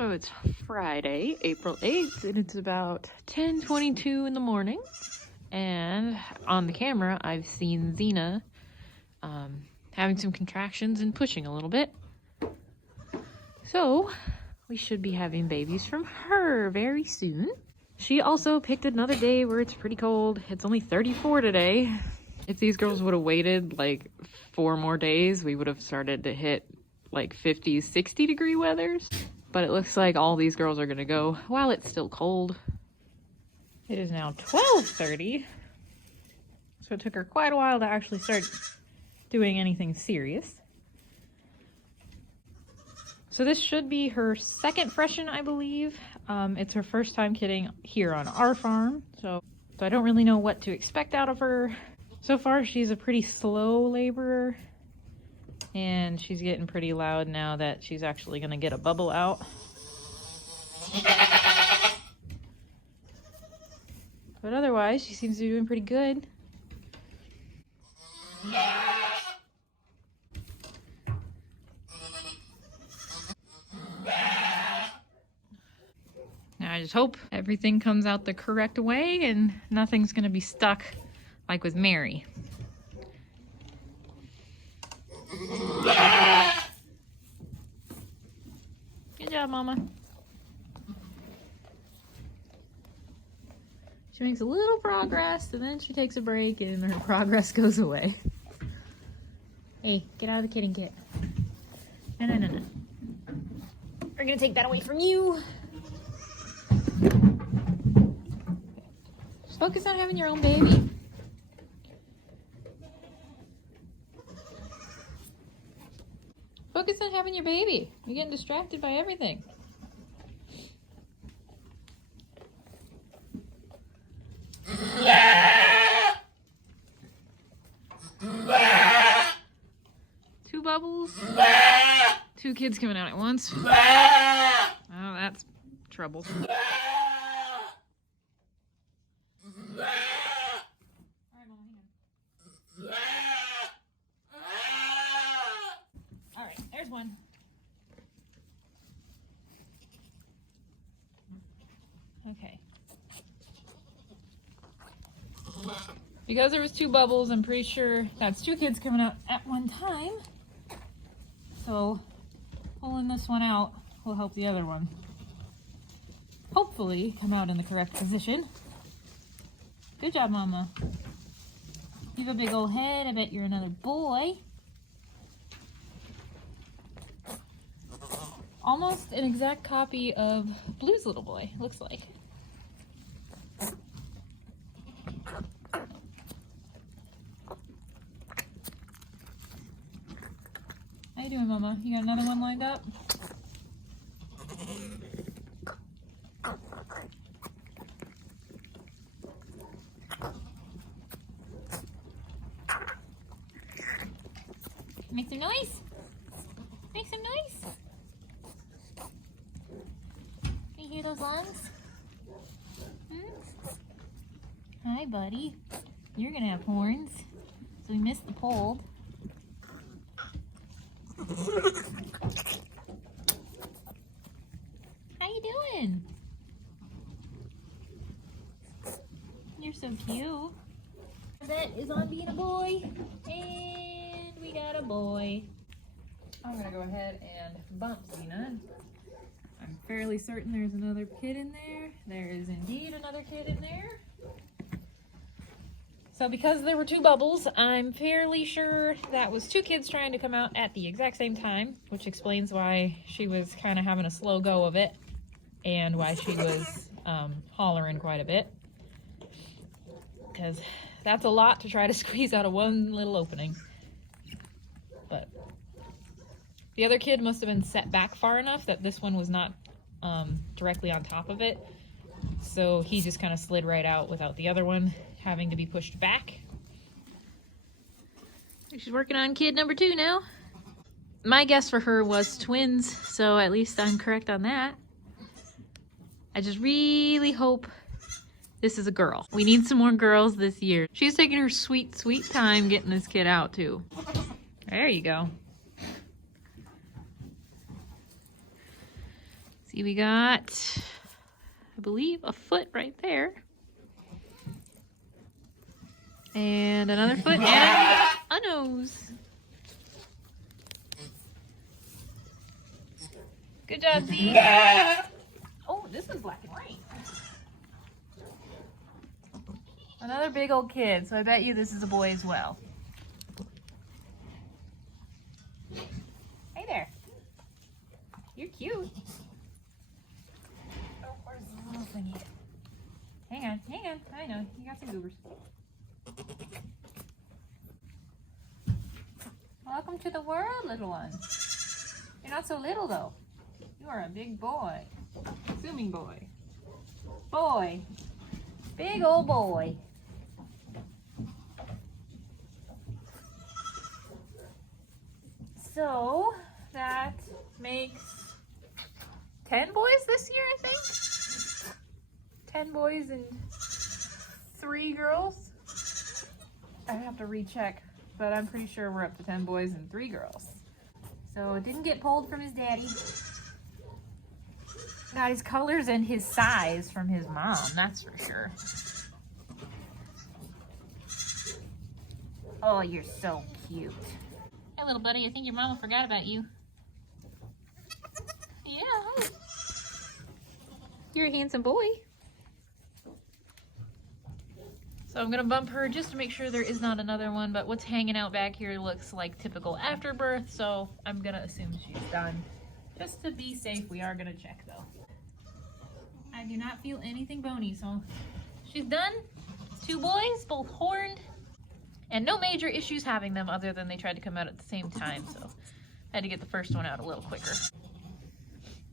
Oh, it's Friday, April 8th, and it's about 10:22 in the morning. And on the camera, I've seen Xena having some contractions and pushing a little bit. So, we should be having babies from her very soon. She also picked another day where it's pretty cold. It's only 34 today. If these girls would have waited like 4 more days, we would have started to hit like 50, 60 degree weathers. But it looks like all these girls are gonna go while it's still cold. It is now 12:30. So it took her quite a while to actually start doing anything serious. So this should be her second freshen, I believe. It's her first time kidding here on our farm. So I don't really know what to expect out of her. So far, she's a pretty slow laborer. And she's getting pretty loud now that she's actually gonna get a bubble out. But otherwise, she seems to be doing pretty good. Now I just hope everything comes out the correct way and nothing's gonna be stuck like with Mary. Good job, Mama. She makes a little progress and then she takes a break and her progress goes away. Hey, get out of the kidding kit. No. We're gonna take that away from you. Just focus on having your own baby. Focus on having your baby. You're getting distracted by everything. Two bubbles. Two kids coming out at once. Oh, that's trouble. Alright, there's one. Okay. Because there was two bubbles, I'm pretty sure that's two kids coming out at one time. So pulling this one out will help the other one hopefully come out in the correct position. Good job, Mama. You have a big old head. I bet you're another boy. Almost an exact copy of Blue's little boy, looks like. How you doing, Mama? You got another one lined up? Make some noise? Make some noise? Can you hear those lungs? Hi, buddy. You're gonna have horns. So we missed the pole. How you doing? You're so cute. That is on being a boy. And we got a boy. I'm gonna go ahead and bump Xena. I'm fairly certain there's another kid in there. There is indeed another kid in there. So because there were two bubbles, I'm fairly sure that was two kids trying to come out at the exact same time, which explains why she was kind of having a slow go of it and why she was hollering quite a bit. Because that's a lot to try to squeeze out of one little opening. But the other kid must have been set back far enough that this one was not directly on top of it. So he just kind of slid right out without the other one having to be pushed back. She's working on kid number 2 now. My guess for her was twins, so at least I'm correct on that. I just really hope this is a girl. We need some more girls this year. She's taking her sweet, sweet time getting this kid out too. There you go. See See, we got, I believe, a foot right there. And another foot and a nose. Good job, Z. Oh, this is black and white. Another big old kid, so I bet you this is a boy as well. Hey there. You're cute. Oh, where's the little thingy? Hang on. I know, you got some goobers. Welcome to the world, little one. You're not so little, though. You are a big boy. Assuming boy. Boy. Big old boy. So, that makes 10 boys this year, I think? 10 boys and 3 girls? I have to recheck, but I'm pretty sure we're up to 10 boys and 3 girls. So, it didn't get pulled from his daddy. Got his colors and his size from his mom, that's for sure. Oh, you're so cute. Hey, little buddy, I think your mama forgot about you. Yeah. You're a handsome boy. So I'm gonna bump her just to make sure there is not another one, but what's hanging out back here looks like typical afterbirth, so I'm gonna assume she's done. Just to be safe, we are gonna check though. I do not feel anything bony, so she's done. It's 2 boys, both horned. And no major issues having them other than they tried to come out at the same time, so I had to get the first one out a little quicker.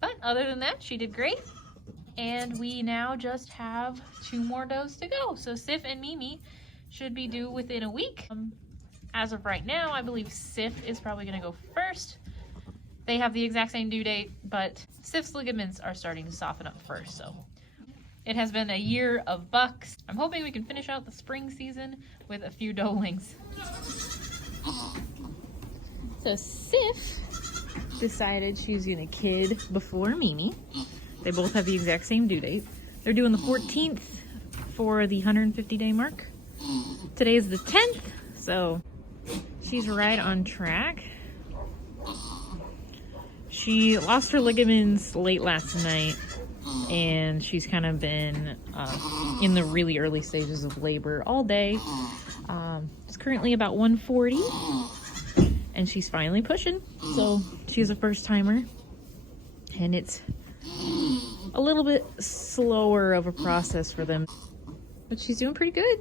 But other than that, she did great. And we now just have 2 more does to go. So Sif and Mimi should be due within a week. As of right now, I believe Sif is probably gonna go first. They have the exact same due date, but Sif's ligaments are starting to soften up first, so. It has been a year of bucks. I'm hoping we can finish out the spring season with a few doelings. So Sif decided she's gonna kid before Mimi. They both have the exact same due date. They're doing the 14th for the 150-day mark. Today is the 10th, so she's right on track. She lost her ligaments late last night, and she's kind of been in the really early stages of labor all day. It's currently about 140, and she's finally pushing. So she's a first timer, and it's a little bit slower of a process for them, but she's doing pretty good.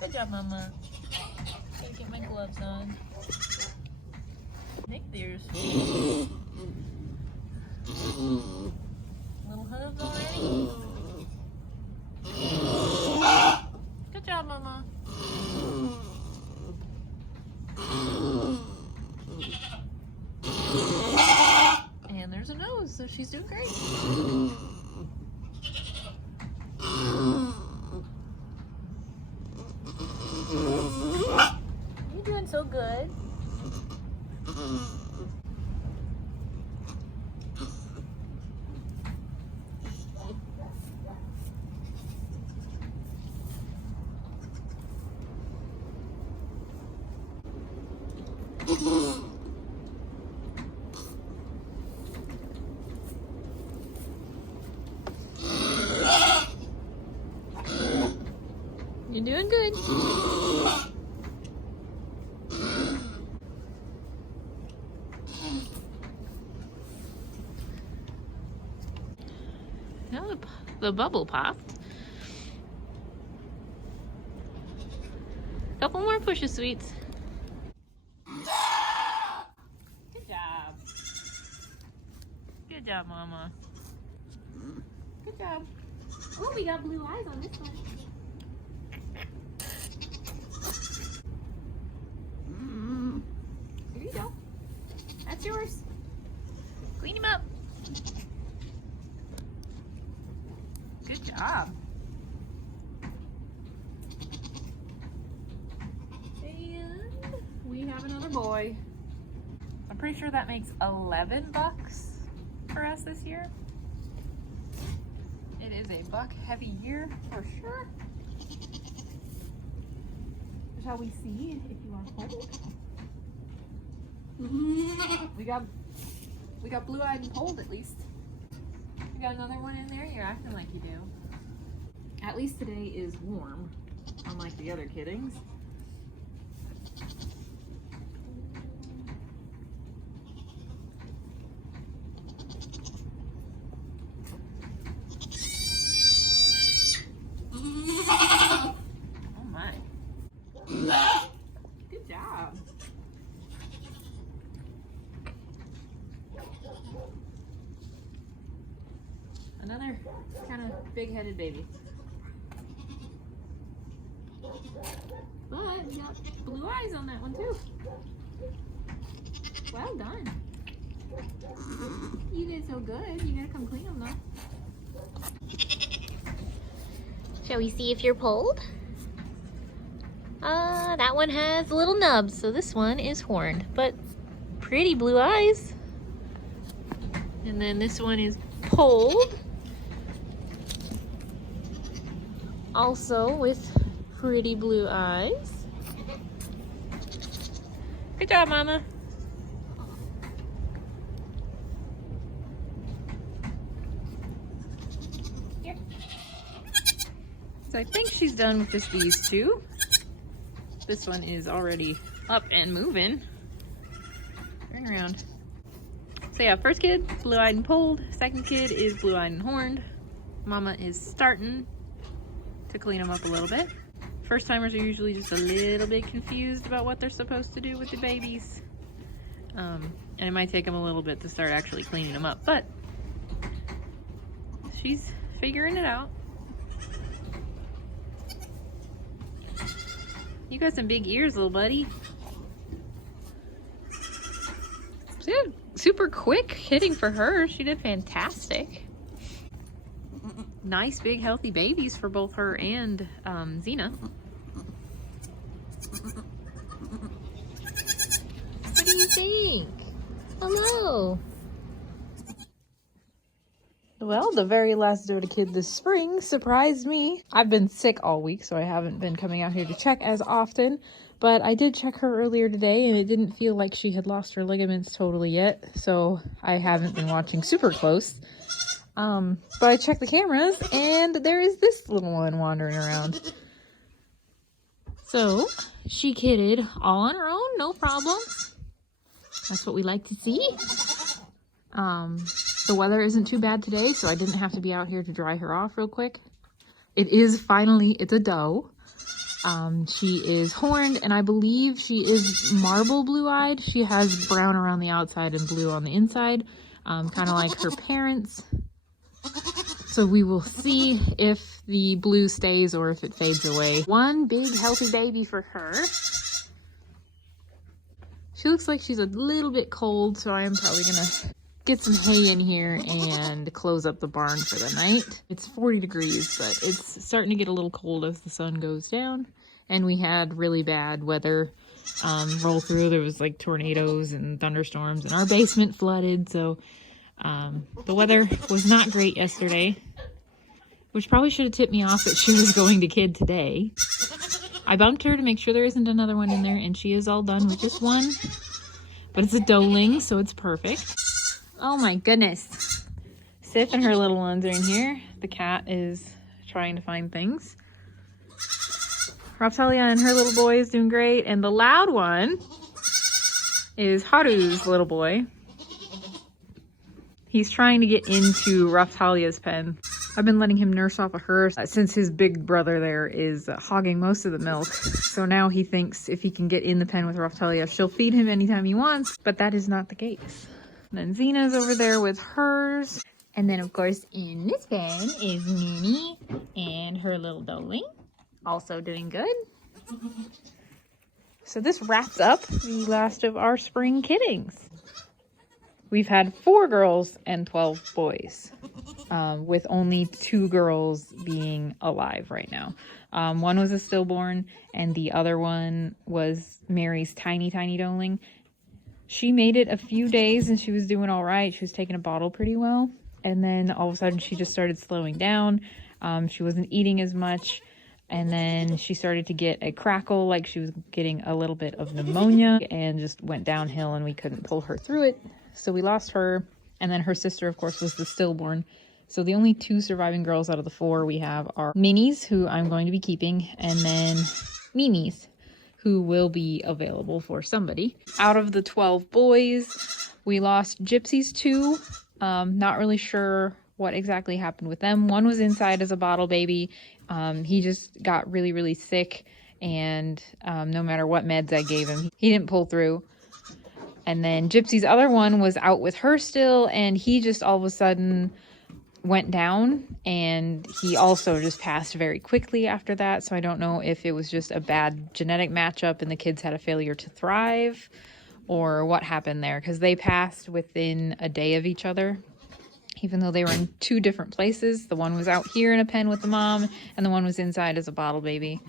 Good job, Mama. Gotta get my gloves on. I think there's little hooves already. Good job, Mama. And there's a nose, so she's doing great. You're doing so good. You're doing good. Now the bubble popped. Couple more pushes, sweets. Good job. Good job, Mama. Good job. Oh, we got blue eyes on this one. Here you go. That's yours. Clean him up. Good job. There boy. I'm pretty sure that makes 11 bucks for us this year. It is a buck heavy year for sure. Shall we see if you want to hold? We got blue-eyed and hold at least. You got another one in there? You're acting like you do. At least today is warm, unlike the other kittings. Oh my. Good job. Another kind of big-headed baby. But you got blue eyes on that one too. Well done. You did so good. You gotta come clean them though. Shall we see if you're polled? That one has little nubs, so this one is horned, but pretty blue eyes. And then this one is polled. Also with pretty blue eyes. Good job, Mama. Here. So I think she's done with just these two. This one is already up and moving. Turn around. So yeah, first kid, blue-eyed and polled. Second kid is blue-eyed and horned. Mama is starting to clean them up a little bit. First timers are usually just a little bit confused about what they're supposed to do with the babies. And it might take them a little bit to start actually cleaning them up, but she's figuring it out. You got some big ears, little buddy. Good. Super quick hitting for her. She did fantastic. Nice big healthy babies for both her and Xena. What do you think? Hello. Well, the very last Dota kid this spring surprised me. I've been sick all week, so I haven't been coming out here to check as often. But I did check her earlier today, and it didn't feel like she had lost her ligaments totally yet. So I haven't been watching super close. But I checked the cameras, and there is this little one wandering around. So she kidded all on her own, no problem. That's what we like to see. The weather isn't too bad today, so I didn't have to be out here to dry her off real quick. It is finally, it's a doe. She is horned, and I believe she is marble blue-eyed. She has brown around the outside and blue on the inside, kind of like her parents. So we will see if the blue stays or if it fades away. One big healthy baby for her. She looks like she's a little bit cold, so I am probably gonna get some hay in here and close up the barn for the night. It's 40 degrees, but it's starting to get a little cold as the sun goes down. And we had really bad weather roll through. There was like tornadoes and thunderstorms, and our basement flooded. So the weather was not great yesterday, which probably should have tipped me off that she was going to kid today. I bumped her to make sure there isn't another one in there, and she is all done with just one. But it's a doeling, so it's perfect. Oh my goodness. Sif and her little ones are in here. The cat is trying to find things. Raphtalia and her little boy is doing great. And the loud one is Haru's little boy. He's trying to get into Raphtalia's pen. I've been letting him nurse off of her since his big brother there is hogging most of the milk. So now he thinks if he can get in the pen with Raphtalia, she'll feed him anytime he wants. But that is not the case. And then Xena's over there with hers. And then, of course, in this pen is Minnie and her little doeling. Also doing good. So this wraps up the last of our spring kiddings. We've had 4 girls and 12 boys. with only 2 girls being alive right now. One was a stillborn, and the other one was Mary's tiny doeling. She made it a few days and she was doing all right. She was taking a bottle pretty well. And then all of a sudden she just started slowing down. She wasn't eating as much. And then she started to get a crackle, like she was getting a little bit of pneumonia, and just went downhill and we couldn't pull her through it. So we lost her. And then her sister, of course, was the stillborn. So the only 2 surviving girls out of the 4 we have are Minnie's, who I'm going to be keeping, and then Mimi's, who will be available for somebody. Out of the 12 boys, we lost Gypsy's 2. Not really sure what exactly happened with them. One was inside as a bottle baby. He just got really sick, and no matter what meds I gave him, he didn't pull through. And then Gypsy's other one was out with her still, and he just all of a sudden went down, and he also just passed very quickly after that. So I don't know if it was just a bad genetic matchup and the kids had a failure to thrive, or what happened there, because they passed within a day of each other, even though they were in 2 different places. The one was out here in a pen with the mom, and the one was inside as a bottle baby.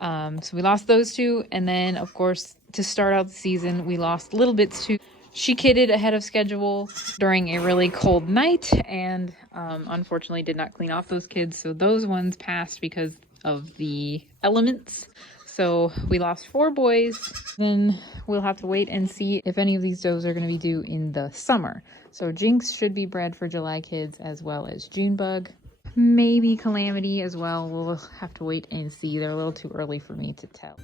So we lost those 2, and then of course to start out the season we lost Little Bits 2. She kidded ahead of schedule during a really cold night, and unfortunately did not clean off those kids, so those ones passed because of the elements. So we lost 4 boys. Then we'll have to wait and see if any of these does are going to be due in the summer. So Jinx should be bred for July kids, as well as Junebug. Maybe Calamity as well. We'll have to wait and see. They're a little too early for me to tell.